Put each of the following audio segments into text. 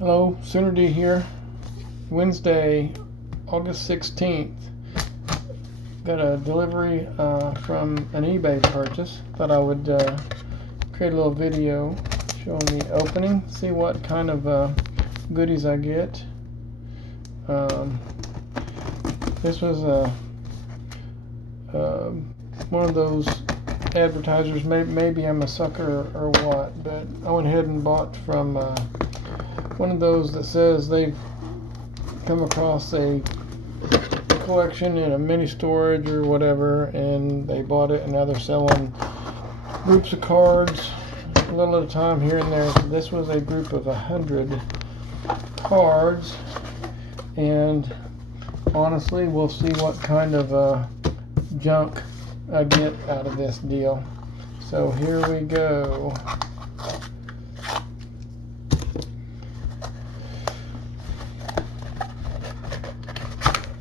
Hello, Sooner D here. Wednesday, August 16th. Got a delivery from an eBay purchase. Thought I would create a little video showing the opening, see what kind of goodies I get. This was one of those advertisers. Maybe I'm a sucker or what, but I went ahead and bought from one of those that says they've come across a collection in a mini storage or whatever, and they bought it, and now they're selling groups of cards a little at a time here and there. So this was a group of 100 cards, and honestly, we'll see what kind of junk I get out of this deal. So here we go.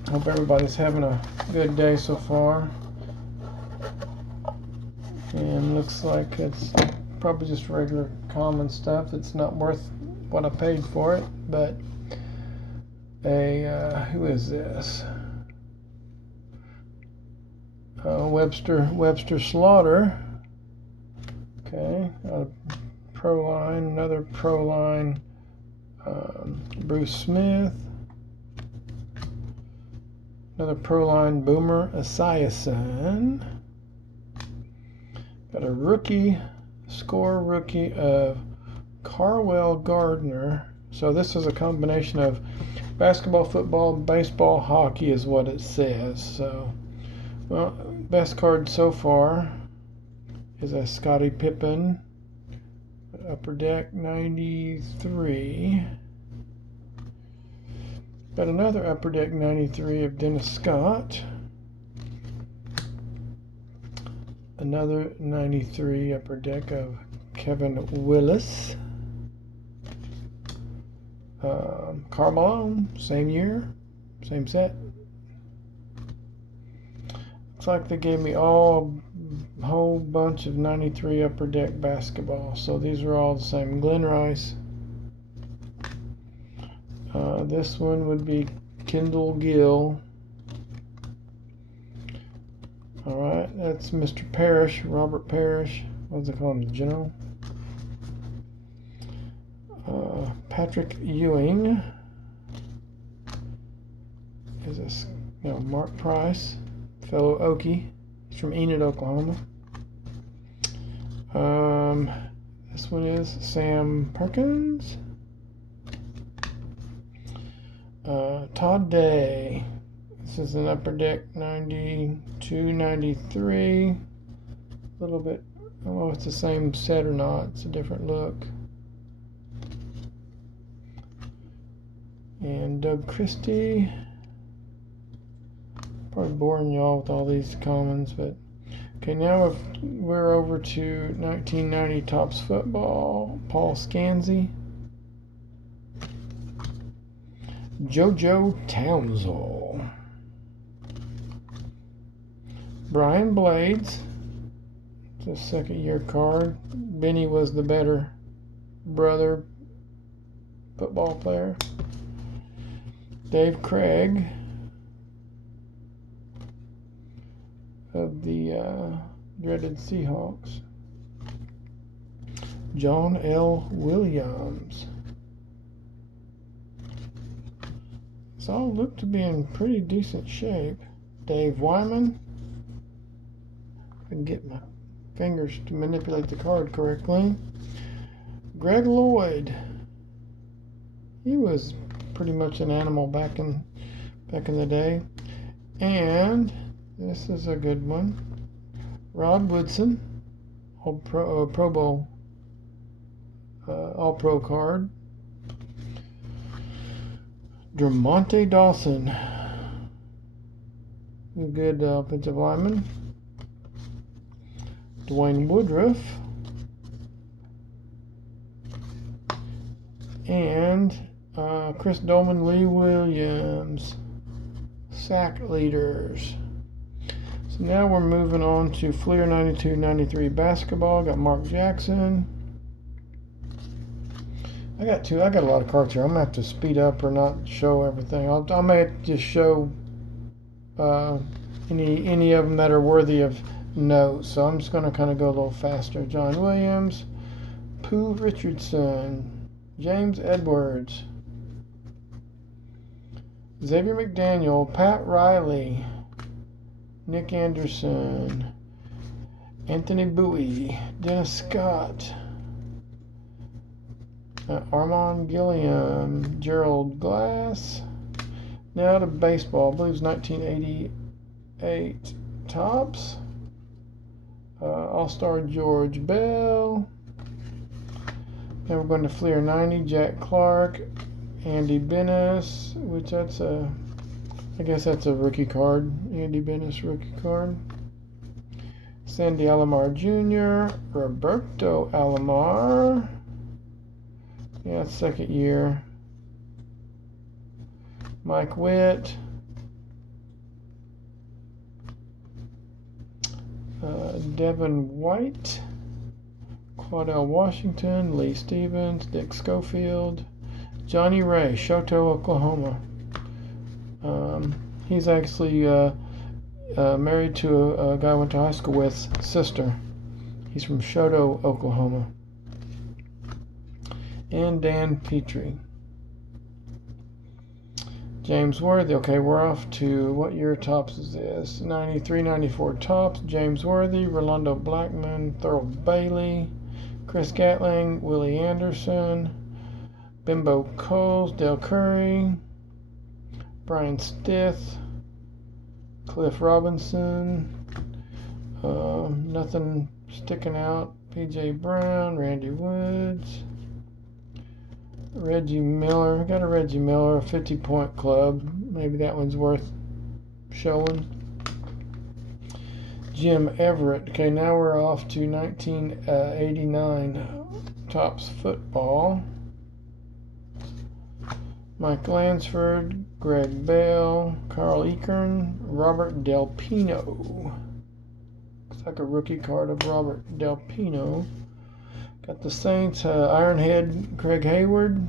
Hope everybody's having a good day so far. And looks like it's probably just regular common stuff. It's not worth what I paid for it, but who is this? Webster Slaughter. Okay, Proline, another Proline. Bruce Smith. Another Proline Boomer Esiason. Got a rookie of Carwell Gardner. So this is a combination of basketball, football, baseball, hockey is what it says. So, well, best card so far is a Scottie Pippen Upper Deck 93. Got another Upper Deck 93 of Dennis Scott. Another 93 Upper Deck of Kevin Willis. Carmelo, same year, same set. Looks like they gave me a whole bunch of 93 Upper Deck basketball. So these are all the same. Glenn Rice. This one would be Kendall Gill. Alright, that's Mr. Parrish, Robert Parrish. What's it called? General? Patrick Ewing. Is this, Mark Price, fellow Okie. He's from Enid, Oklahoma. This one is Sam Perkins. Todd Day. This is an Upper Deck 92, 93. A little bit, I don't know if it's the same set or not. It's a different look. And Doug Christie. Probably boring y'all with all these commons, but okay, now we're over to 1990 Topps Football. Paul Scanzi. JoJo Townsell. Brian Blades. It's a second-year card. Benny was the better brother football player. Dave Craig of the dreaded Seahawks. John L. Williams. These all look to be in pretty decent shape. Dave Wyman. I can get my fingers to manipulate the card correctly. Greg Lloyd. He was pretty much an animal back in the day. And this is a good one. Rod Woodson, Pro Bowl, All Pro card. Dramonte Dawson, a good offensive lineman. Dwayne Woodruff. And Chris Dolman, Lee Williams, sack leaders. So now we're moving on to Fleer 92-93 basketball. Got Mark Jackson, I got a lot of cards here. I'm gonna have to speed up or not show everything. I may have to just show any of them that are worthy of note. So I'm just gonna kind of go a little faster. John Williams, Pooh Richardson, James Edwards, Xavier McDaniel, Pat Riley, Nick Anderson, Anthony Bowie, Dennis Scott, Armand Gilliam, Gerald Glass. Now to baseball. I believe it's 1988 Topps. All-Star George Bell. Then we're going to Fleer 90, Jack Clark, Andy Bennis, which that's I guess that's a rookie card. Andy Bennis rookie card. Sandy Alomar Jr., Roberto Alomar. Yeah, second year. Mike Witt. Devin White. Claudell Washington. Lee Stevens. Dick Schofield. Johnny Ray, Shoto, Oklahoma. He's actually married to a guy I went to high school with, sister. He's from Shoto, Oklahoma. And Dan Petrie. James Worthy. Okay, we're off to what year Topps is this? 93, 94 Topps. James Worthy, Rolando Blackman, Thurl Bailey, Chris Gatling, Willie Anderson, Bimbo Coles, Dale Curry, Brian Stith, Cliff Robinson, nothing sticking out. PJ Brown, Randy Woods, Reggie Miller. I got a Reggie Miller 50-point club. Maybe that one's worth showing. Jim Everett. Okay, now we're off to 1989 Topps football. Mike Lansford, Greg Bell, Carl Eakern, Robert Del Pino. Looks like a rookie card of Robert Del Pino. Got the Saints, Ironhead, Craig Hayward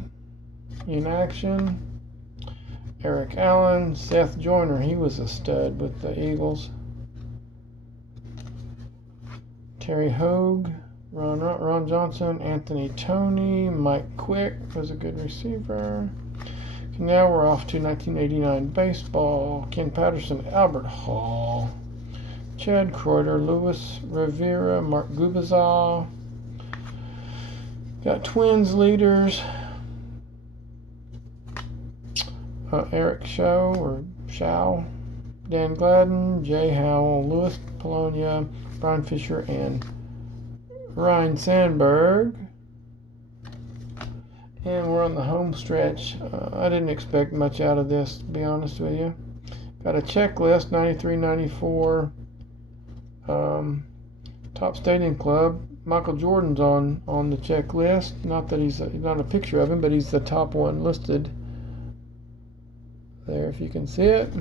in action. Eric Allen, Seth Joyner, he was a stud with the Eagles. Terry Hogue, Ron Johnson, Anthony Toney, Mike Quick was a good receiver. Okay, now we're off to 1989 baseball. Ken Patterson, Albert Hall, Chad Kreuter, Luis Rivera, Mark Gubazal. Got Twins leaders. Eric Shaw, Dan Gladden, Jay Howell, Louis Polonia, Brian Fisher, and Ryan Sandberg. And we're on the home stretch. I didn't expect much out of this, to be honest with you. Got a checklist, 93-94 Topps Stadium Club. Michael Jordan's on the checklist. Not that he's not a picture of him, but he's the top one listed there, if you can see it.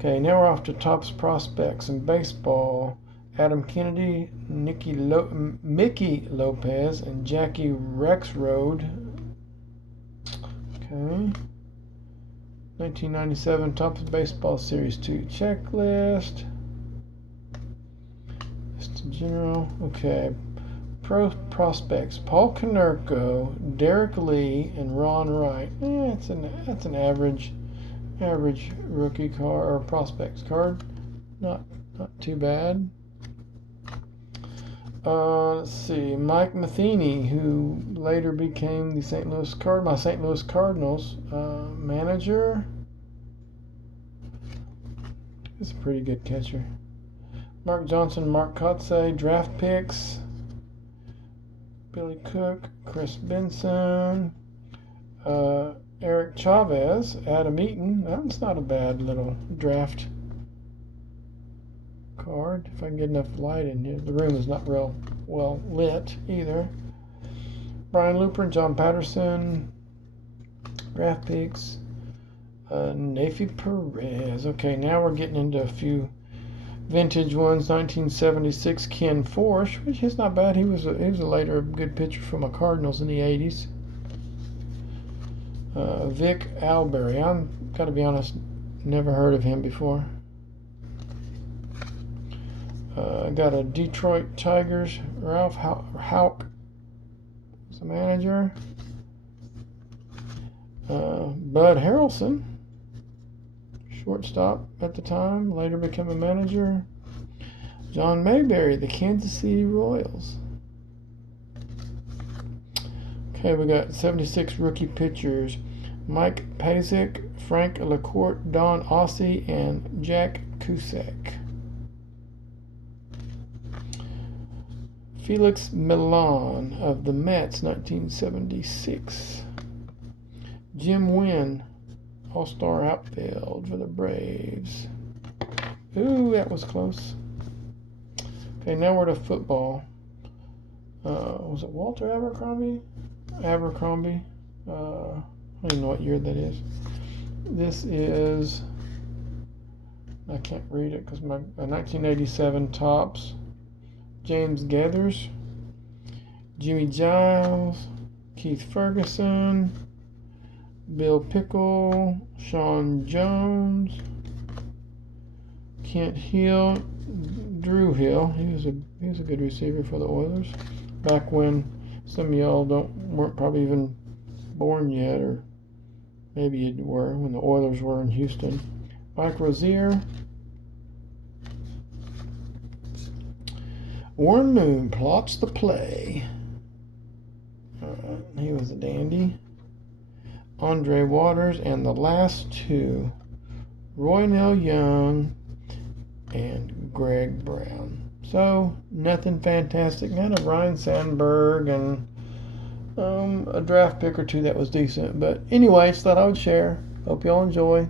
Okay, now we're off to Topps prospects in baseball. Adam Kennedy, Mickey Lopez, and Jackie Rexroad. Okay. 1997 Topps Baseball Series 2 checklist. Just general. Okay. Pro prospects: Paul Konerko, Derek Lee, and Ron Wright. That's an average rookie card or prospects card. Not too bad. Let's see. Mike Matheny, who later became the St. Louis Cardinals manager. He's a pretty good catcher. Mark Johnson, Mark Kotze, draft picks. Billy Cook, Chris Benson, Eric Chavez, Adam Eaton. That's not a bad little draft card. If I can get enough light in here. The room is not real well lit either. Brian Looper and John Patterson, draft picks. Nafi Perez. Okay, now we're getting into a few Vintage ones, 1976 Ken Forsch, which is not bad. He was a later good pitcher from the Cardinals in the 80s. Vic Albury. I'm got to be honest, never heard of him before. Got a Detroit Tigers. Ralph Houck was the manager. Bud Harrelson, shortstop at the time, later became a manager. John Mayberry, the Kansas City Royals. Okay, we got 76 rookie pitchers. Mike Pasick, Frank LaCourte, Don Ossie, and Jack Cusack. Felix Millan of the Mets, 1976. Jim Wynn, All-Star outfield for the Braves. Ooh, that was close. Okay, now we're to football. Was it Walter Abercrombie? Abercrombie. I don't even know what year that is. This is, I can't read it because my 1987 Topps. James Gathers, Jimmy Giles, Keith Ferguson, Bill Pickle, Sean Jones, Kent Hill, Drew Hill. He was a good receiver for the Oilers back when some of y'all weren't probably even born yet, or maybe you were when the Oilers were in Houston. Mike Rozier. Warren Moon plots the play. He was a dandy. Andre Waters, and the last two, Roynell Young and Greg Brown. So, nothing fantastic. Not a Ryan Sandberg and a draft pick or two that was decent. But anyway, just thought I would share. Hope y'all enjoy.